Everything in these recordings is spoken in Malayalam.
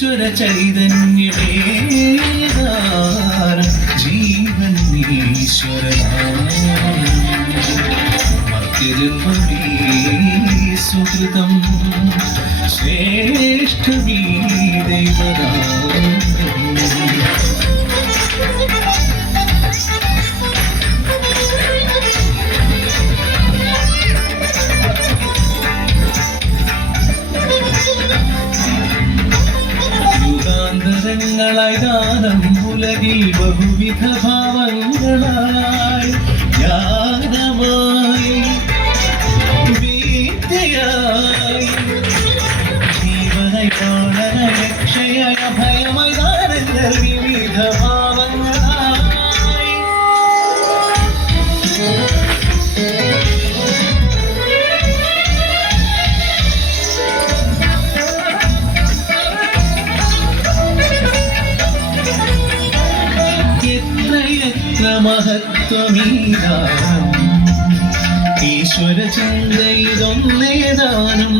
ഈശ്വര ചൈതന്യമേ ജീവൻ മർത്യജന്മമേ സുഹൃതം ശ്രേഷ്ഠമീ ദൈവദാനം ദാനം ഉലകിൽ ബഹുവിധ ഭാവങ്ങളായി ജ്ഞാനമായി വിദ്യയായി ജീവനായി പ്രാണനായി രക്ഷയായി അഭയമായി ദാനങ്ങൾ വിവിധ ഭാവങ്ങളായി മഹത്വമീദാനം ഈശ്വര ചിന്തയിതൊന്നേ ദാനം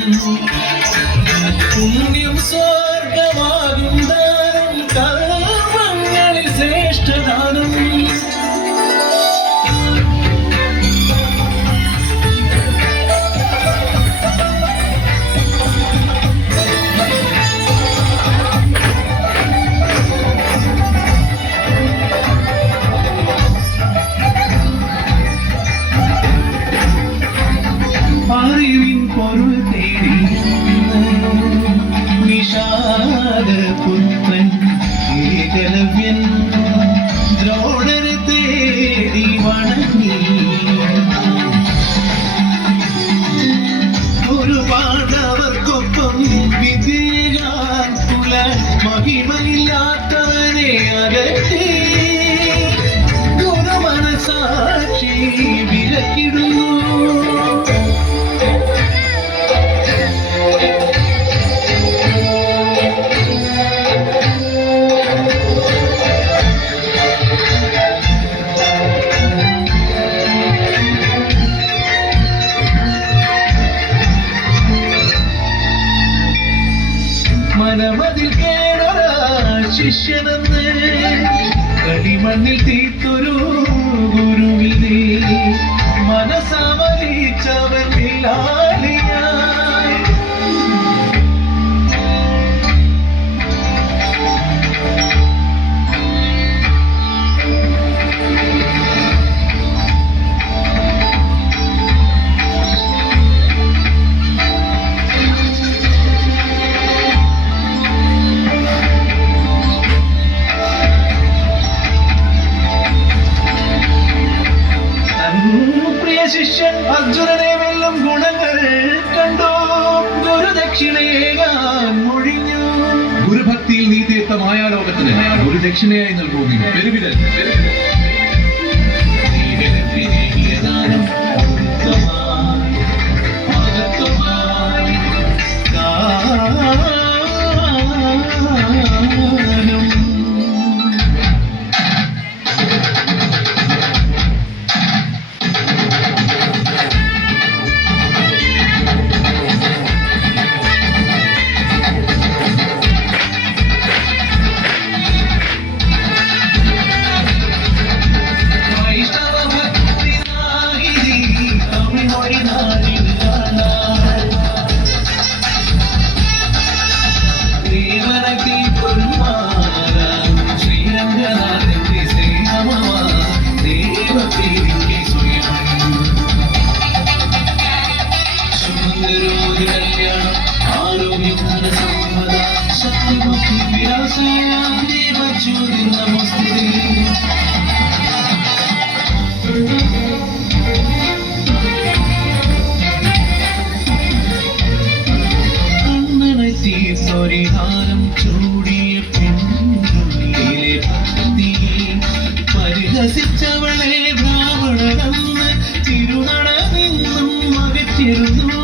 പുണ്യം സ്വർഗമാകും ദാനം കർമ്മങ്ങളിൽ ശ്രേഷ്ഠദാനം അറിവിൻ പൊരുൾ തേടി നിഷാദ പുത്രൻ ഏകലവ്യൻ ദ്രോണരെ തേടി വണങ്ങി ഒരു പാണ്ഡവർക്കൊപ്പം വിജയകാൻ കുല മഹിമയില്ലാത്തവനെ അകറ്റി ഗുരുമനസാക്ഷി വിലക്കിടുന്നു മനമതിൽ കേടൊരാ ശിഷ്യനെന്ന് കളിമണ്ണിൽ തീർത്തൊരു ഗുരുവിനെ മനസ്സമലിച്ചവൻ വില്ലാളിയായി ശിഷ്യൻ അർജുനനെ വെല്ലും ഗുണങ്ങൾ കണ്ടോ ഗുരുദക്ഷിണയേകാൻ മൊഴിഞ്ഞു ഗുരുഭക്തിയിൽ നീ തീർത്ത മായാലോകത്തിന് ഗുരുദക്ഷിണയായി നൽകൂ നീ പെരുവിരൽ ാനം ചൂടിയ പെണ്ണിലെ ഭക്തി പരിഹസിച്ചവളെ ബ്രാഹ്മണനെന്ന് തിരുനടമെന്നും അകറ്റിരുന്നു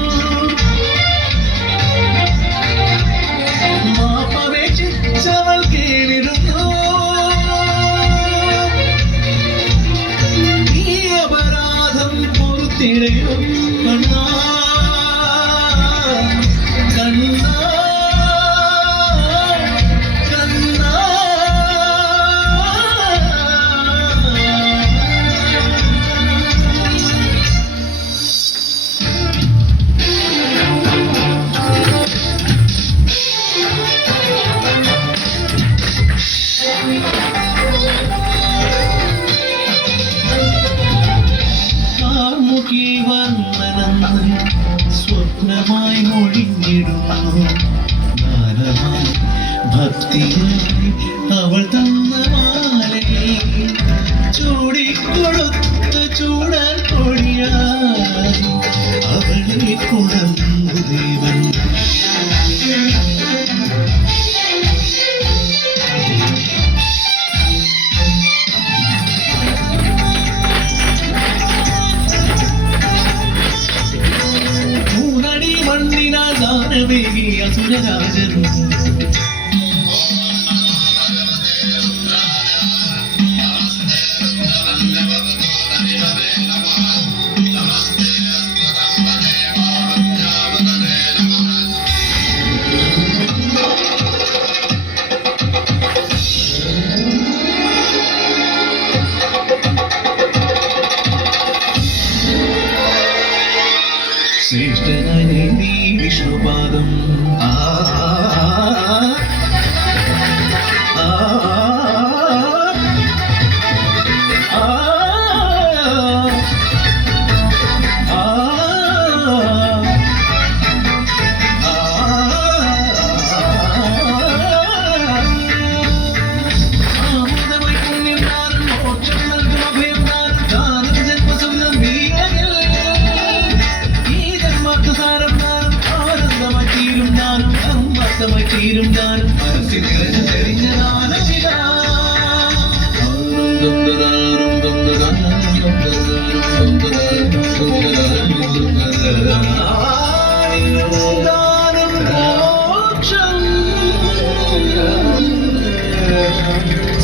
മാപ്പപേക്ഷിച്ചവൾ കേളിരുന്നു ഈ അപരാധം പൊറുത്തിടയും കണ്ണാ ഭക്തിയായി അവൾ തന്ന മാലയെ ചൂടിക്കൊടുത്ത ചൂടാൻ കൊടിയായി അവളെ കൊണ്ടു ദേവൻ. മൂന്നടി മണ്ണിനാൽ ദാനമേകി അസുരരാജൻ ശ്രേഷ്ഠനായി നീ വിഷ്ണുപാദം. ആ ആ തീരും ഞാനും മനസ്സിൽ തെളിഞ്ഞ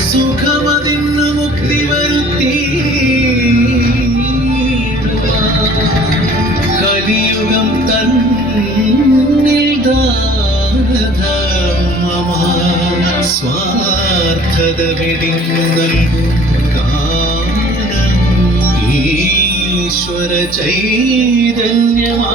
സുഖമതിന്നു മുക്തി വരുത്തി കലിയുഗം തന്നിൽ സ്വാർത്ഥത വെടിഞ്ഞു നൽകും കാലം ഈശ്വര ചൈതന്യമാ